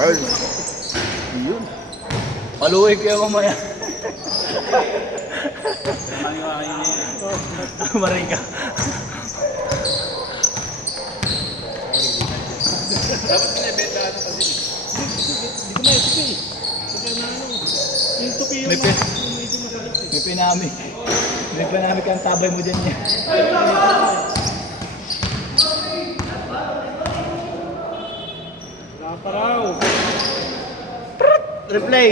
Ay. Yun. Paluwi kayo mamaya. Maring ka. Dapat pinibenta ano kasi. Hindi ko na-tupi. Kasi na ano. Yung tupi yung medyo masakit eh. May pinami. May pinami kang tabay mo dyan niya. Wala pa raw. Replay.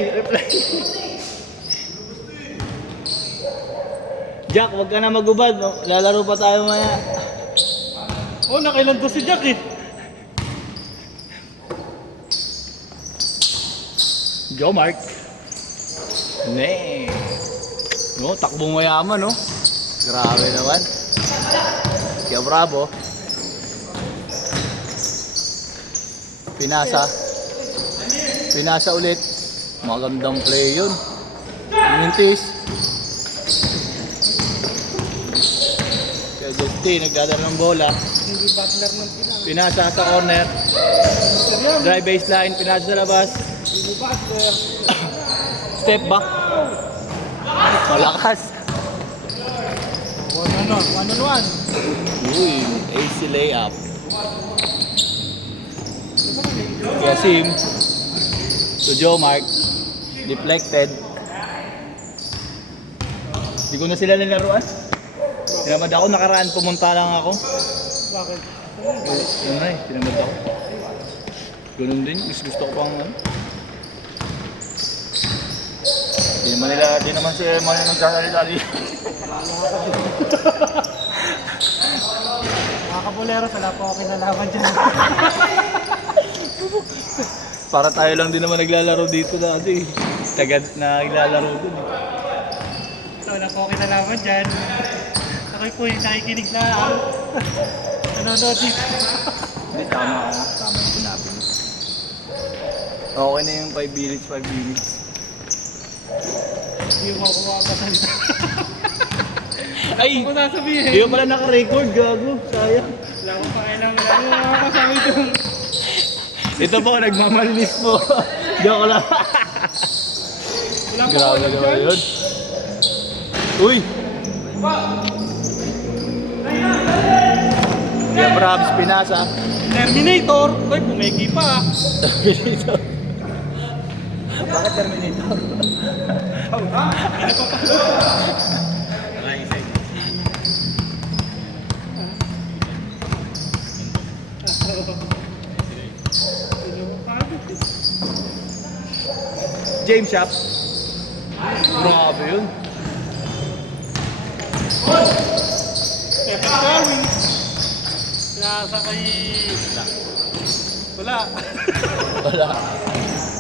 Jack, wag ka na magubad. Lalaro pa tayo maya. Oh, nakailan to si Jack eh. Joe Mark. Nee. No, takbong mayaman, no? Grabe naman. Kaya bravo. Pinasa ulit. Magandang play yun. Mintis. Kaya Justin, nagdadala ng bola. Hindi Butler ng Pinasa sa corner. Drive baseline, pinasa sa labas. Hindi Butler. Step back. Malakas. One on one. Uy, AC layup. Yasim. To Joe Mark. Deflected. Hindi ko na sila nilaruan. Tinamad ako, nakaraan pumunta lang ako. Bakit? Yun na eh, tinamad ako. Ganun din, gusto ko pang ano. Di naman si Emmanuel nagsasalita rin. Mga kabuleros, wala po ako kinalaman dyan. Para tayo lang din naman naglalaro dito dati. Tagad na naglalaro dun. So, wala po ako kinalaman dyan. Ako'y po yung nakikinig lang. Nanonood dito. Hindi, tama ka. Tama yung sinabi mo. Okay na yung 5 minutes, 5 minutes. Hindi ko makuha pa salita. Ay! Ano ko sasabihin? Hindi ko pala naka-record, gago. Sayang. Wala ko pa kailangan. Wala ko makasabi doon. Ito po, nagmamalinis po. Joke lang. Wala pa Grabe alam naman dyan. yun. Uy! Kaya Brabs, pinasa. Terminator! Uy, pumeki pa. Terminator. Bakit Terminator? James Shop. Grabe yun. Kevin Darwin. Nasa kay... Wala. Wala.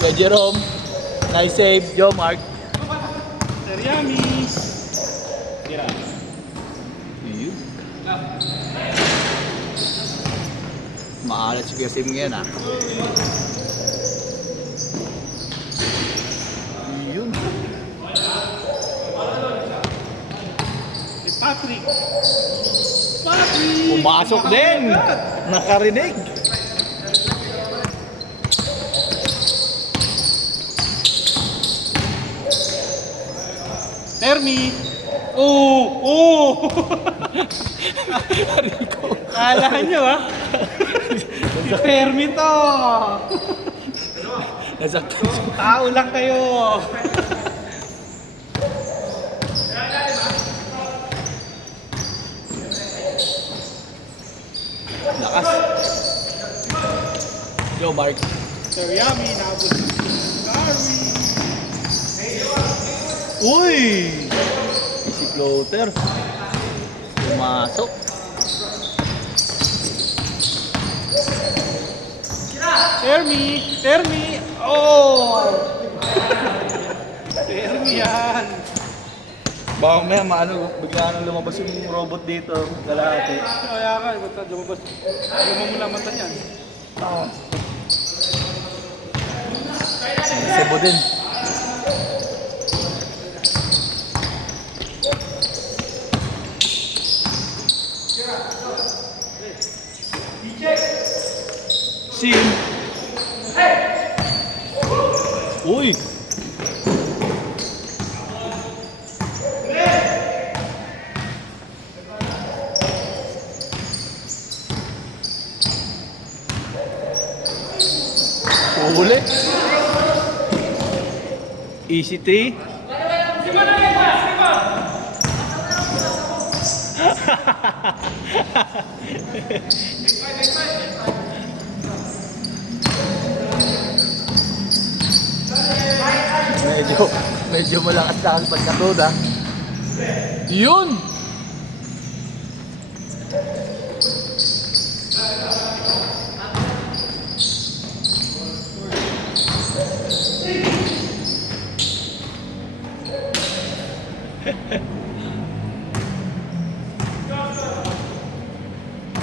Kaya Jerome. Nice save. Joe Mark. Seriami. Tira. Yun. Maalat si Kasim ngayon ah. Yun. Si Patrick. Patrick! Pumasok din. Nakarinig. Termi. Oh! Oh! Kala nyo ah. Si Termi to. Nasaktan. Tao lang kayo. Lakas. Joe Mark. Seriami. Nabot. Sorry. Uy! Easy floater. Pumasok. Termi. Oh! Termi yan. Baka may maano, bigla nang lumabas yung robot dito. Kalahati. Kaya ka, basta lumabas. Alam mo muna mata niyan. Oo. Sebo din. Sim. Uy! Huli. Easy 3. medyo malakas na ang pagkatod ha. Yun!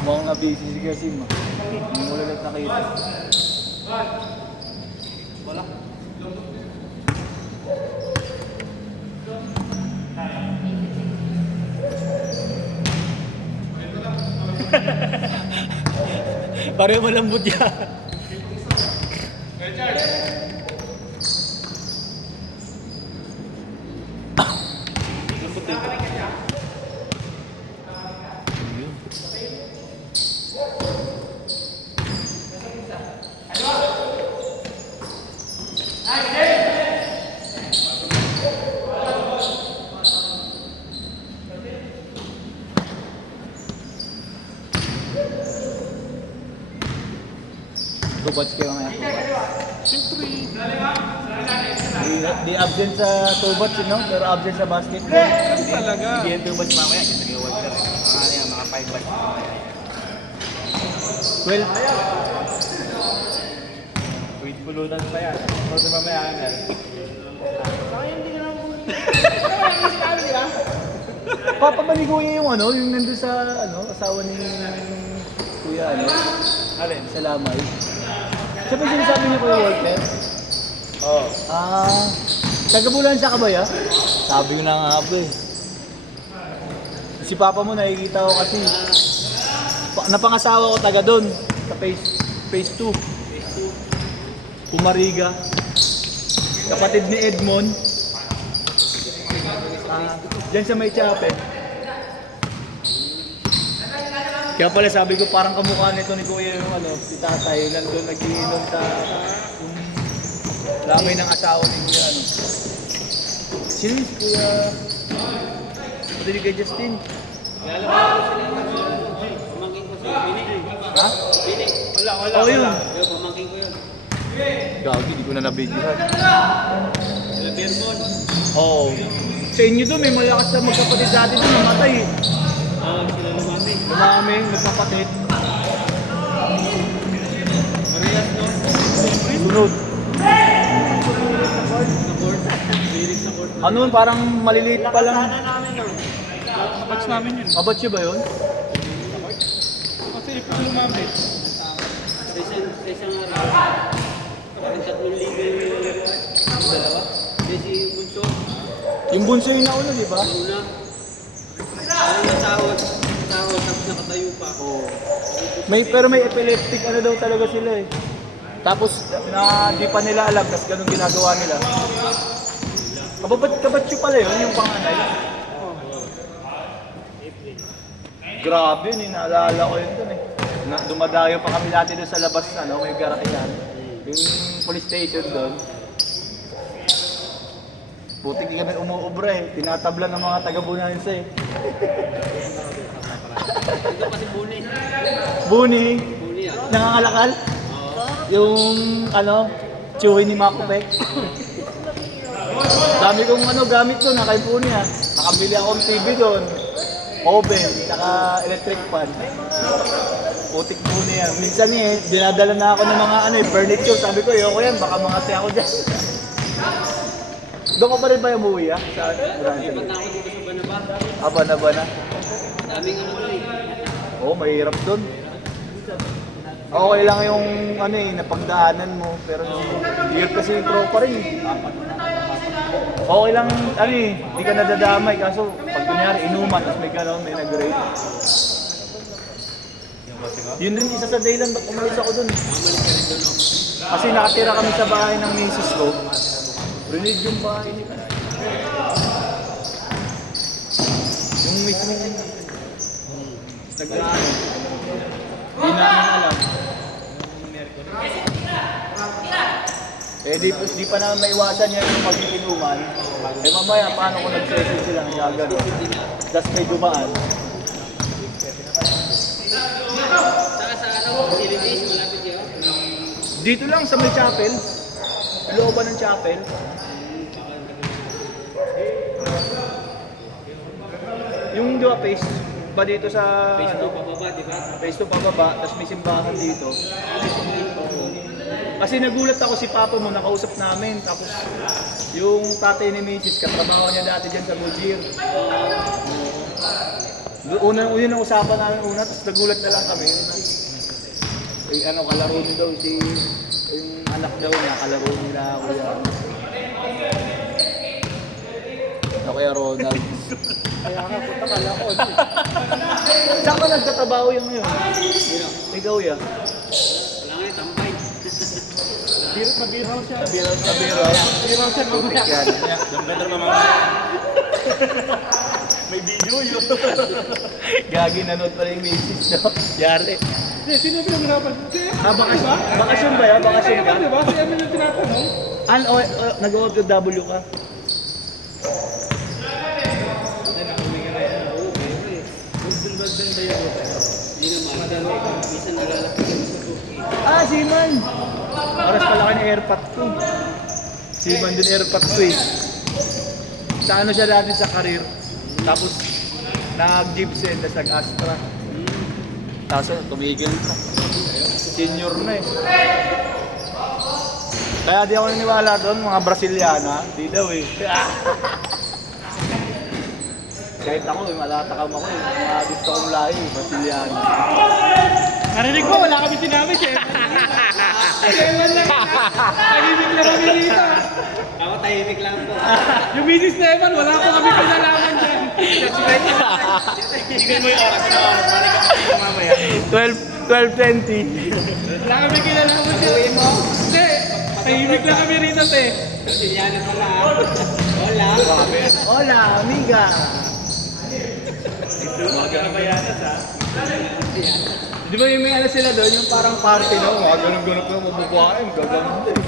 Mukhang na-busy si Kasim ah. Hindi mo ulit nakita. Wala. Pareho malambot yan. Tubats kayo mga Siyempre. Di absent sa tubats, no? Pero absent sa basketball. Ganun talaga. Hindi yan tubats mamaya kasi nag-award ka rin. Mga yan, mga 5 bats mamaya. 12 pa yan. Wait, pulutan pa yan. Pulutan mamaya yan. Sayang din naman po. Ano sinabi nila? Papabaligo niya yung ano, yung nandun sa ano, asawa ni Kuya ano. Alin? Sa Lamay. Siya ba sinasabi niya Kuya Walter? Oo. Taga-Bulansya ka ba ya? Sabi ko na nga ba eh. Si Papa mo nakikita ko kasi. Napangasawa ko taga doon. Sa phase 2. Pumariga. Kapatid ni Edmond. Diyan sa may chapel. Kaya pala sabi ko parang kamukha nito ni Kuya yung ano, si tatay nandun nag-iinom sa yung lamay ng asawa ni Kuya ano. Sino si Kuya? Pwede ni kay Justin? Pamangkin ko si Bini. Ha? Bini. Wala. Oo yun. Pamangkin ko yun. Gagi, di ko na nabigyan. Sila Bermon. Oo. Sa inyo doon may malakas na magkapatid dati doon namatay eh. Sila lumami. Lumami, magkapatid. Parehas no? Sunod. Sa court. Lyrics sa court. Ano yun, parang maliliit pa lang. namin yun. Kapats namin yun. Kabatch ba yun? Kasi ipag lumami. Sa isang araw. Kapag 3 liga yung dalawa. Kasi yung bunso. Yung bunso yung nauna, di ba? Una. Parang nasahod. Tapos nakatayo pa. Oo. Pero may epileptic ano daw talaga sila eh. Tapos na di pa nila alam, tapos ganun ginagawa nila. Kabatch pala yun, yung panganay. Grabe yun, naalala ko yun dun eh. Dumadayo pa kami dati doon sa labas, ano, may garakinan. Yung police station doon. Putik di kami umuubra eh. Tinatabla ng mga taga-Bunansa eh. Ito kasi Buni. Buni, Buni ah. nangangalakal. Yung ano, chewy ni Makopek. Dami kong ano, gamit doon, kay Buni ah. Nakabili akong TV doon. Oven, saka electric fan. Putik Buni yan. Minsan eh, dinadala na ako ng mga ano eh, furniture. Sabi ko, yoko yan, baka mangati ako dyan. Doon ka pa rin ba yung umuwi ah? Sa Lipat na ako dito sa Banaba. Banaba. Daming ano doon eh. Oo, mahirap doon. Okay lang yung ano eh, napagdaanan mo. Pero hirap kasi yung tropa rin. Okay lang, ano eh, di ka nadadamay. Kaso pag kunyari inuman, tapos may gano'n, may nag-rate. Yun rin, isa sa dahilan ba't umalis ako doon. Mamalik ka rin doon oh. Kasi nakatira kami sa bahay ng misis ko. Renewed yung bahay nila. Yung mismo nag-ano. Hindi namin alam. Eh di pa namin maiwasan yan yung magkikinuman. Eh mamaya paano kung nag-session sila ng gagano. Tapos may dumaan. Saka sa facilities, malapit yun. Dito lang sa may chapel. Looban ng chapel. Yung dua face ba dito sa Phase 2 pababa, di ba? face 2 pababa, tapos may simbahan dito. Kasi nagulat ako si Papa mo, nakausap namin. Tapos yung tatay ni Mrs. katrabaho niya dati dyan sa Mujir. Yun ang usapan namin una, tapos nagulat na lang kami. Eh, ano, kalaro niyo daw si yung anak daw niya, kalaro nila kuya. Kuya Ronald. Kaya nga, punta ka lang ako. Saan ka nagtatrabaho yung ngayon? Ikaw ya? Wala nga yung tambay. Nabiraw siya. Nabiraw siya. Putik yan. Better naman. May video yun. Gagi, nanood pa rin yung misis, no? Yari. Sino yung pinapanong? Ah, bakasyon ba yan? Bakasyon ka? Diba? Si Emil yung tinatanong. Nag-OFW ka? Hindi naman. Minsan nalalapit kami sa bukid. Ah, Siman! Oras pala kayo ng airpot ko. Siman din airpot ko eh. Sa ano siya dati sa career. Tapos, nag-Gibson, tapos nag-Astra. Tapos tumigil na. Senior na eh. Kaya di ako naniwala doon, mga Brasiliana. Di daw eh. Kahit ako eh, malatakam ako eh. Mga gusto kong lahi, Brasiliana. Narinig mo, wala kami sinabi siya. Ewan lang. Tahimik lang kami dito. Ako tahimik lang po. Yung misis na Evan, wala ko kami pinalaman dyan. Tignan mo yung oras. Ano oras? Balik ka mamaya. 12:20. Wala kami kinalaman dyan. Hindi, tahimik lang kami rito, te. Brasiliano pala. Hola. Hola, amiga. Di ba yung may ano sila doon, yung parang party na, mga ganun-ganun na mabubuhain, gagawin din.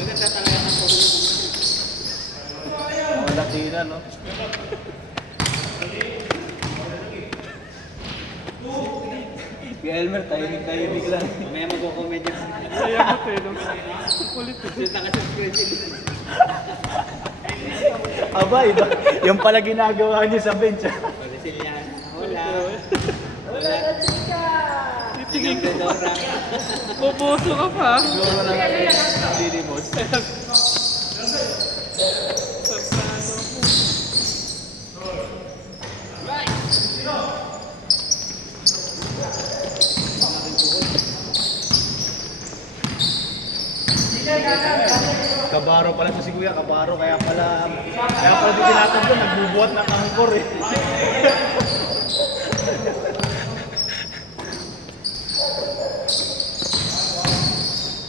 Ganda talaga ng pagulong. Mga Latina, no? Si Elmer, tahimik lang. Mamaya magko-comment yan. Saya mo, te. Kulit. Sinta ka sa spreadsheet. Aba, iba. Yung pala ginagawa niyo sa bench. Brasiliano. Hola. Hola. Tingin ka Dora. Pupuso ka pa. Siguro lang ang lilimos. Kabaro pala sa si Kuya, kabaro kaya pala di tinatanggol, nagbubuhat ng angkor eh.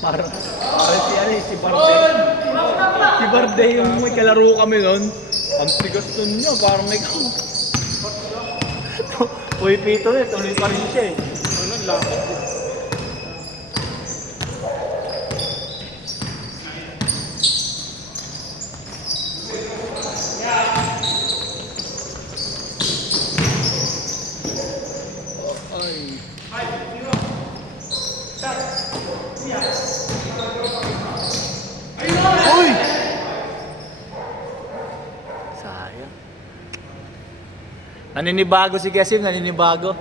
Parang si ano si Barde. Si Barde yung may kalaro kami noon. Ang tigas nun niya, parang ikaw. Uy, Pito eh, tuloy pa rin siya eh. Ano, lapit. Uy! Sayang. Naninibago si Kesim, naninibago.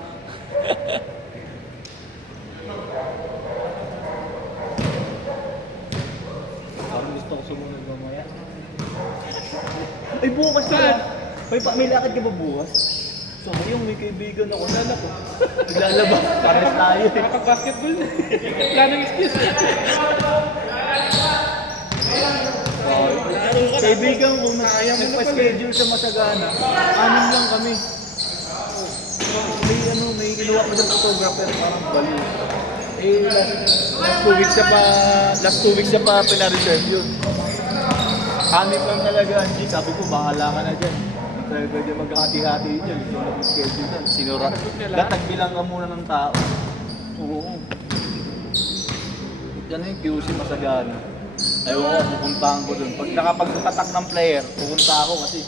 Parang gusto ko sumunod mamaya. Ay, bukas ka! May lakad ka ba bukas? Sayang, may kaibigan ako na ko. Naglalaba, pares tayo eh. Nakapag-basketball na. Wala nang excuse. Kaibigan ko, nagpa-schedule sa Masagana. Anim lang kami. May kinuha ko ng photographer, parang baliw. Eh, last 2 weeks na pa pina-reserve yun. Hanip lang talaga, Angie. Sabi ko, bahala ka na dyan. Talaga dyan maghati-hati dyan. Ito na schedule dyan. Sinura. Gatagbilang ka muna ng tao. Oo. Yan yung QC masagana. Ayaw ko, pupuntahan ko dun. Pag nakapag-attack ng player, pupunta ako kasi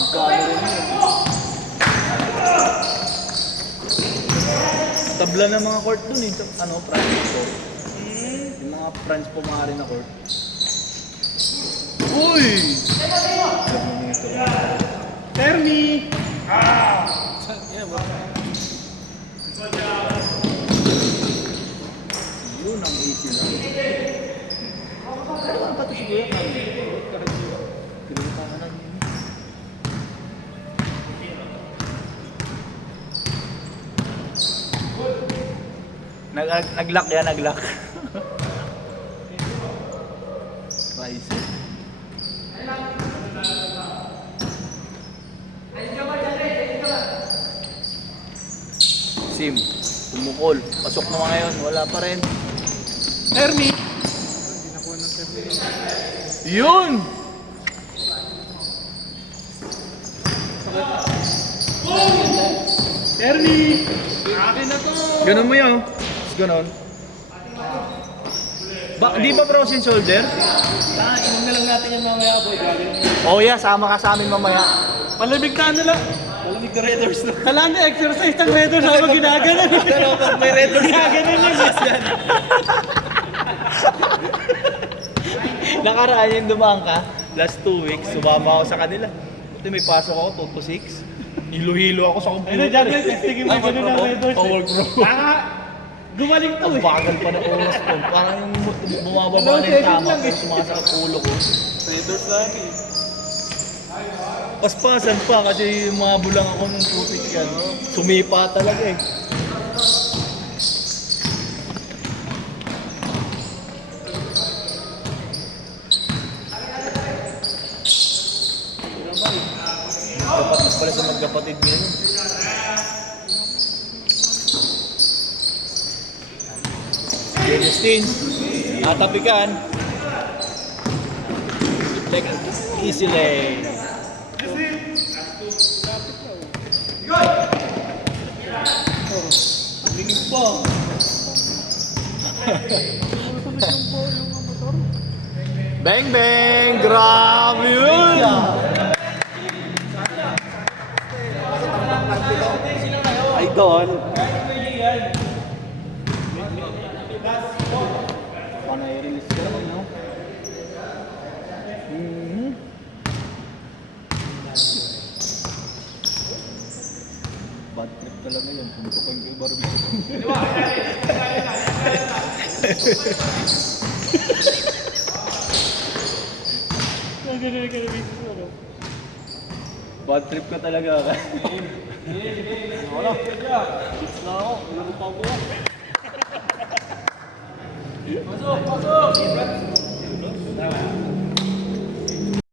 magkano rin yun. Tabla ng mga court dun eh. Ano, France court. Yung mga France pumari na court. Uy! Termi! Yun ang easy lang. Pero ano pa ito siguro yung pinuntahan namin yun. Nag-lock yan, nag-lock. Rice. Sim, tumukol. Pasok na ngayon, wala pa rin. Termi! Yun! Termi! Akin na to! Ganun mo yun. Ganun. Di ba frozen shoulder? Inom na lang natin yung mamaya, boy. Oh yeah, sama ka sa amin mamaya. Malamig ka na lang. Malamig na Raiders na. Kailangan na exercise ng weather sa mga ginaganon. Pero pag may Raiders na, Ginaganon lang. Nakaraan yung dumaan ka, last 2 weeks, sumama ako sa kanila. Buti may pasok ako, 2 to 6. Hilo-hilo ako sa computer. Ano dyan, testingin mo ganun ng weather. Power pro. Gumaling to Ang eh. bagal pa na oras po. Parang yung bumababa na yung tama ko, sumasakit ulo ko. Raiders lang eh. Paspasan pa kasi mabulang ako ng putik yan. Sumipa talaga eh. Magkapatid pala sa magkapatid ngayon. Justin, natapikan. Take it easy lane. Lingin po. Bang bang! Grabe yun! Ay, doon. Paano i-release ka naman, no? Bad trip talaga yun. Pumunta ko yung kay Barbie. Bad trip ka talaga. Wala. Six na ako. Wala pa ako. Pasok, pasok!